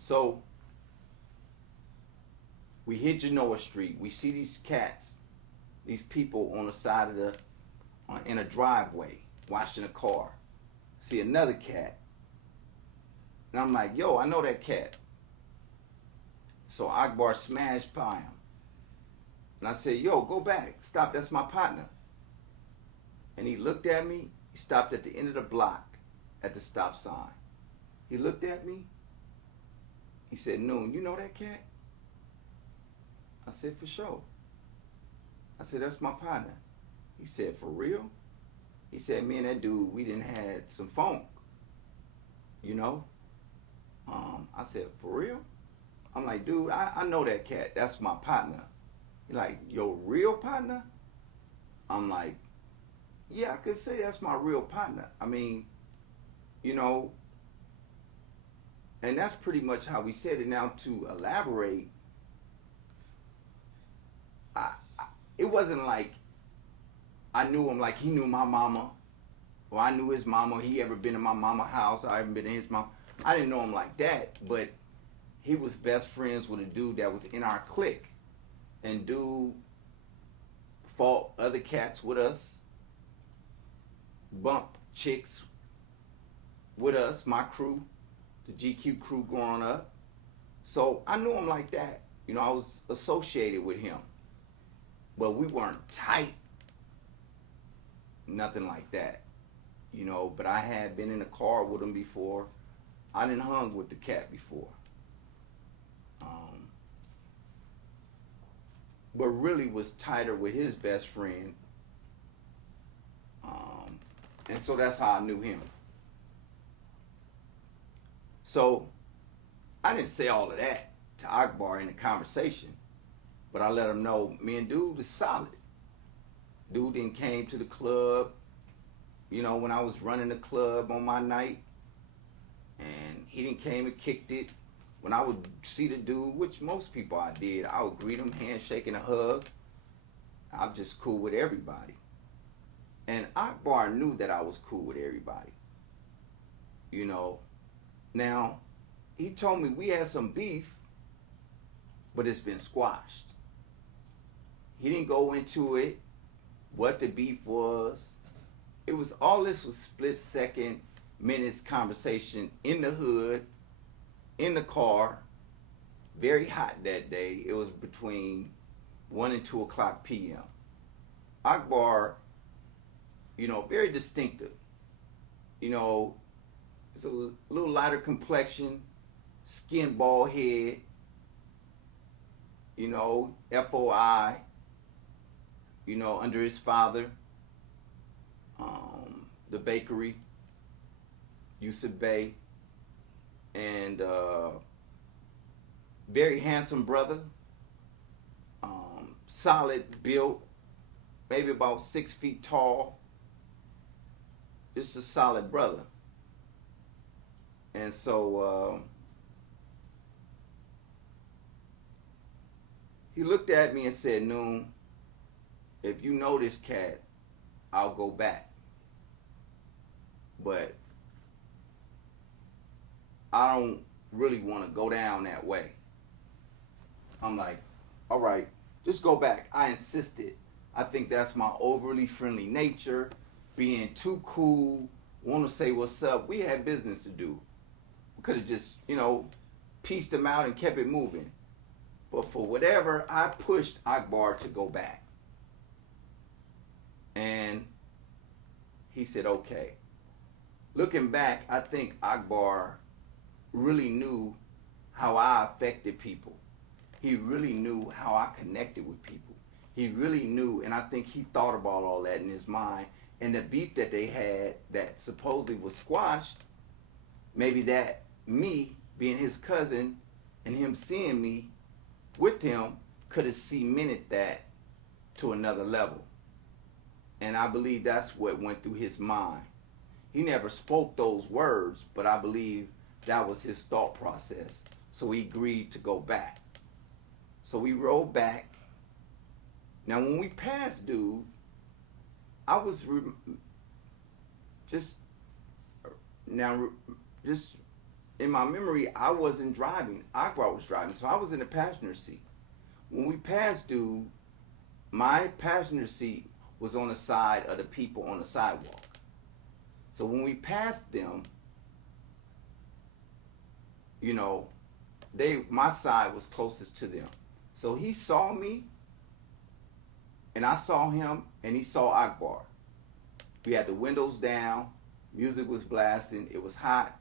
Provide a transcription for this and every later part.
So we hit Genoa Street. We see these cats, these people on the side of the, in a driveway, washing a car. See another cat. And I'm like, yo, I know that cat. So Akbar smashed by him. And I said, yo, go back. Stop, that's my partner. And he looked at me. He stopped at the end of the block at the stop sign. He looked at me. He said, Noon, you know that cat? I said, for sure. I said, that's my partner. He said, for real? He said, me and that dude, we done had some funk, you know? I said, for real? I'm like, dude, I know that cat. That's my partner. He like, your real partner? I'm like, yeah, I could say that's my real partner. I mean, you know, and that's pretty much how we said it. Now, to elaborate, I it wasn't like I knew him like he knew my mama, or I knew his mama. He ever been in my mama's house? I haven't been in his mom. I didn't know him like that, but he was best friends with a dude that was in our clique, and dude fought other cats with us, bumped chicks with us, my crew, the GQ crew growing up. So I knew him like that. You know, I was associated with him, but we weren't tight, nothing like that. You know, but I had been in a car with him before. I didn't hung with the cat before. But really was tighter with his best friend. And so that's how I knew him. So I didn't say all of that to Akbar in the conversation, but I let him know me and dude is solid. Dude then came to the club, you know, when I was running the club on my night, and he didn't came and kicked it. When I would see the dude, which most people I did, I would greet him, handshake and a hug. I'm just cool with everybody. And Akbar knew that I was cool with everybody. You know, now, he told me we had some beef, but it's been squashed. He didn't go into it, what the beef was. It was, all this was split second, minutes conversation in the hood, in the car, very hot that day. It was between 1 and 2 o'clock p.m. Akbar, you know, very distinctive. You know, it's a little lighter complexion, skin bald head, you know, FOI, you know, under his father, the bakery, Yusuf Bey, and very handsome brother, solid built, maybe about 6 feet tall. Just a solid brother. And so he looked at me and said, Noon, if you know this cat, I'll go back. But I don't really want to go down that way. I'm like, all right, just go back. I insisted. I think that's my overly friendly nature, being too cool, want to say what's up. We had business to do. We could have just, you know, pieced them out and kept it moving. But for whatever, I pushed Akbar to go back. And he said, okay. Looking back, I think Akbar really knew how I affected people. He really knew how I connected with people. He really knew, and I think he thought about all that in his mind. And the beef that they had that supposedly was squashed, maybe that me being his cousin and him seeing me with him could have cemented that to another level. And I believe that's what went through his mind. He never spoke those words, but I believe that was his thought process. So he agreed to go back. So we rode back. Now when we passed dude, I was just in my memory, I wasn't driving. Akbar was driving, so I was in the passenger seat. When we passed dude, my passenger seat was on the side of the people on the sidewalk. So when we passed them, you know, my side was closest to them. So he saw me, and I saw him, and he saw Akbar. We had the windows down, music was blasting, it was hot.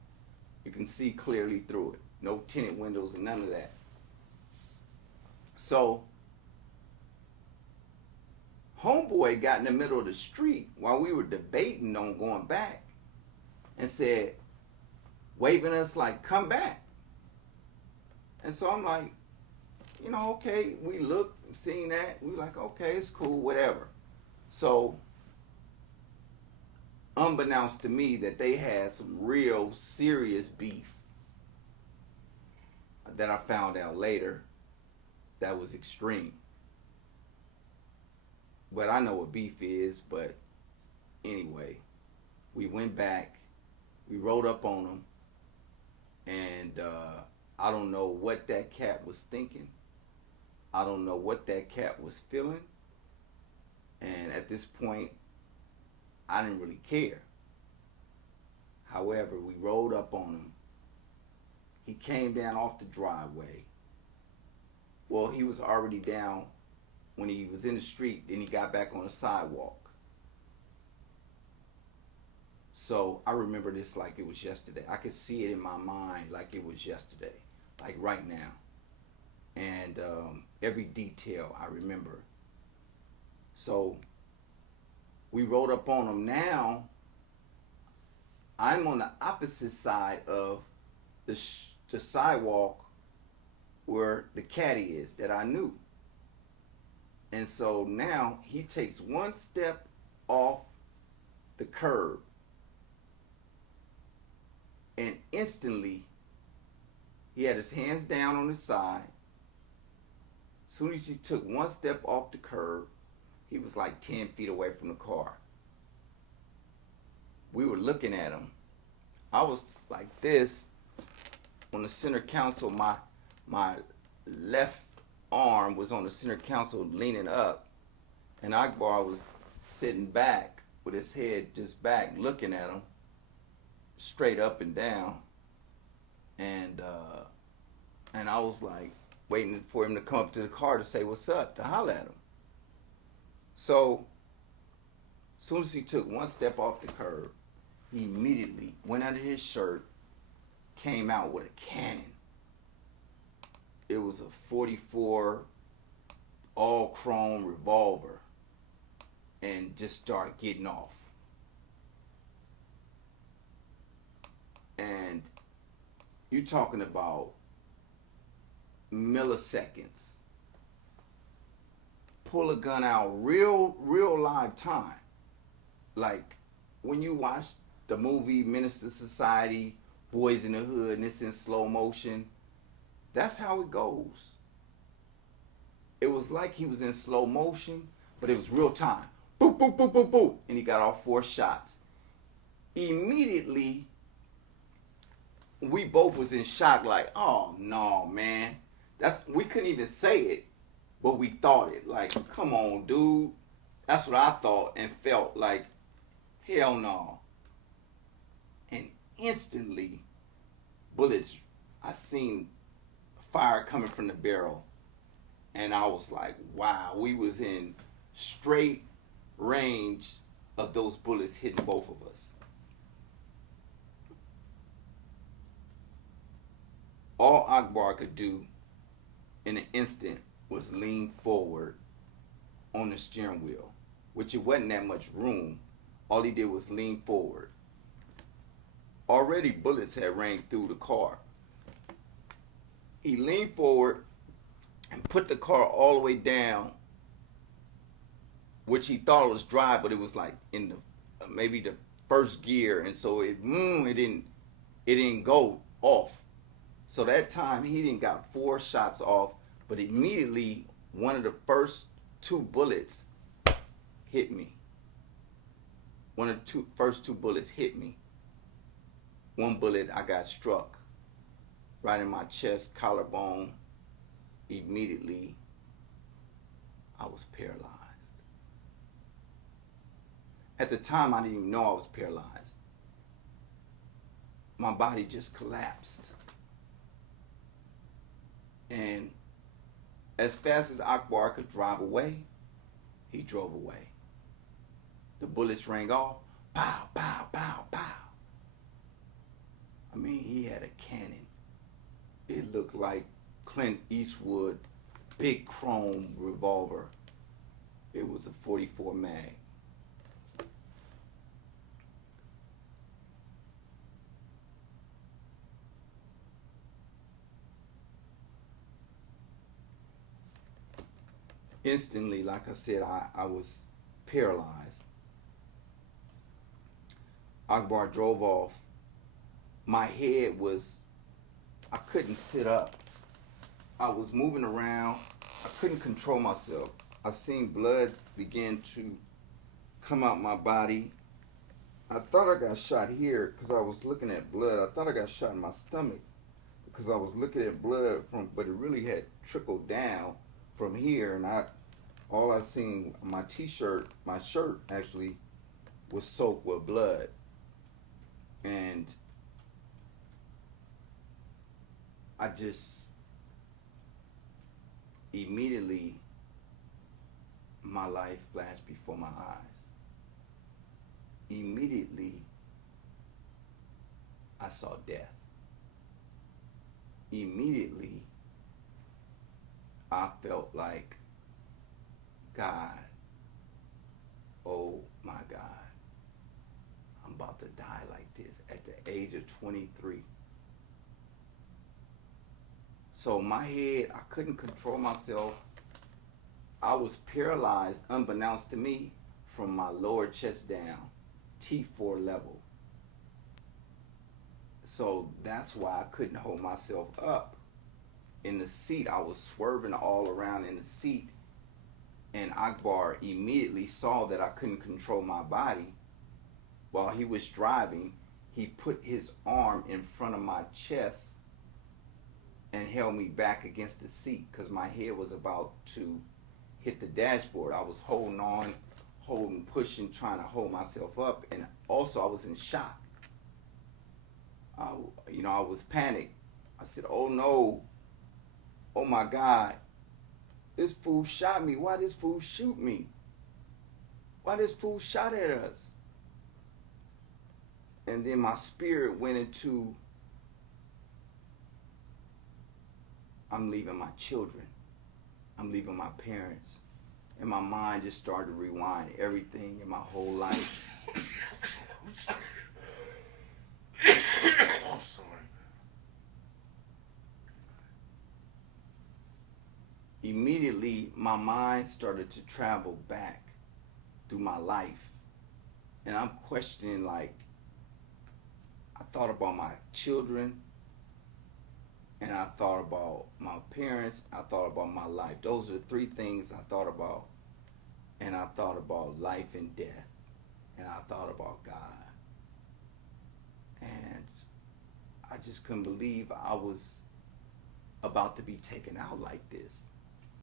You can see clearly through it. No tinted windows and none of that. So homeboy got in the middle of the street while we were debating on going back and said, waving us like, come back. And so I'm like, you know, okay, we looked, seen that, we like, okay, it's cool, whatever. So unbeknownst to me that they had some real serious beef that I found out later that was extreme. But I know what beef is, but anyway, we went back, we rode up on them, and I don't know what that cat was thinking. I don't know what that cat was feeling. And at this point, I didn't really care. However, we rode up on him. He came down off the driveway. Well, he was already down when he was in the street, then he got back on the sidewalk. So I remember this like it was yesterday. I could see it in my mind like it was yesterday, like right now. And every detail I remember. So we rode up on him. Now I'm on the opposite side of the sidewalk where the caddy is that I knew. And so now he takes one step off the curb, and instantly he had his hands down on his side. As soon as he took one step off the curb, he was like 10 feet away from the car. We were looking at him. I was like this on the center console. My left arm was on the center console leaning up, and Akbar was sitting back with his head just back looking at him straight up and down. And I was like waiting for him to come up to the car to say what's up, to holler at him. So as soon as he took one step off the curb, he immediately went under his shirt, came out with a cannon. It was a 44 all chrome revolver, and just started getting off. And you're talking about milliseconds. Pull a gun out real live time. Like when you watch the movie Minister Society, Boys in the Hood, and it's in slow motion, that's how it goes. It was like he was in slow motion, but it was real time. Boop, boop, boop, boop, boop. And he got all 4 shots. Immediately, we both was in shock like, oh no, man. We couldn't even say it, but we thought it. Like, come on, dude. That's what I thought and felt like, hell no. And instantly, bullets, I seen fire coming from the barrel. And I was like, wow, we was in straight range of those bullets hitting both of us. All Akbar could do in an instant was lean forward on the steering wheel, which it wasn't that much room. All he did was lean forward. Already bullets had rang through the car. He leaned forward and put the car all the way down, which he thought was dry, but it was like in the maybe the first gear, and so it didn't go off. So that time he didn't got 4 shots off, but immediately one of the first 2 bullets hit me. One of the first 2 bullets hit me. One bullet I got struck right in my chest, collarbone. Immediately, I was paralyzed. At the time, I didn't even know I was paralyzed. My body just collapsed. And as fast as Akbar could drive away, he drove away. The bullets rang off. Pow, pow, pow, pow. I mean, he had a cannon. It looked like Clint Eastwood, big chrome revolver. It was a 44 mag. Instantly, like I said, I was paralyzed. Akbar drove off. My head was, I couldn't sit up. I was moving around. I couldn't control myself. I seen blood begin to come out my body. I thought I got shot here because I was looking at blood. I thought I got shot in my stomach because I was looking at blood from, but it really had trickled down from here, and all I seen, my t-shirt, my shirt actually was soaked with blood. And I just immediately, my life flashed before my eyes. Immediately, I saw death. Immediately, I felt like, God, oh my God, I'm about to die like this at the age of 23. So my head, I couldn't control myself. I was paralyzed, unbeknownst to me, from my lower chest down, T4 level. So that's why I couldn't hold myself up. In the seat, I was swerving all around in the seat, and Akbar immediately saw that I couldn't control my body. While he was driving, he put his arm in front of my chest and held me back against the seat because my head was about to hit the dashboard. I was holding on, pushing, trying to hold myself up, and also I was in shock. I was panicked. I said, "Oh no, oh my God, this fool shot me. Why this fool shoot me? Why this fool shot at us?" And then my spirit went into, I'm leaving my children. I'm leaving my parents. And my mind just started to rewind everything in my whole life. I'm sorry. Immediately, my mind started to travel back through my life. And I'm questioning, like, I thought about my children, and I thought about my parents, I thought about my life. Those are the three things I thought about. And I thought about life and death. And I thought about God. And I just couldn't believe I was about to be taken out like this.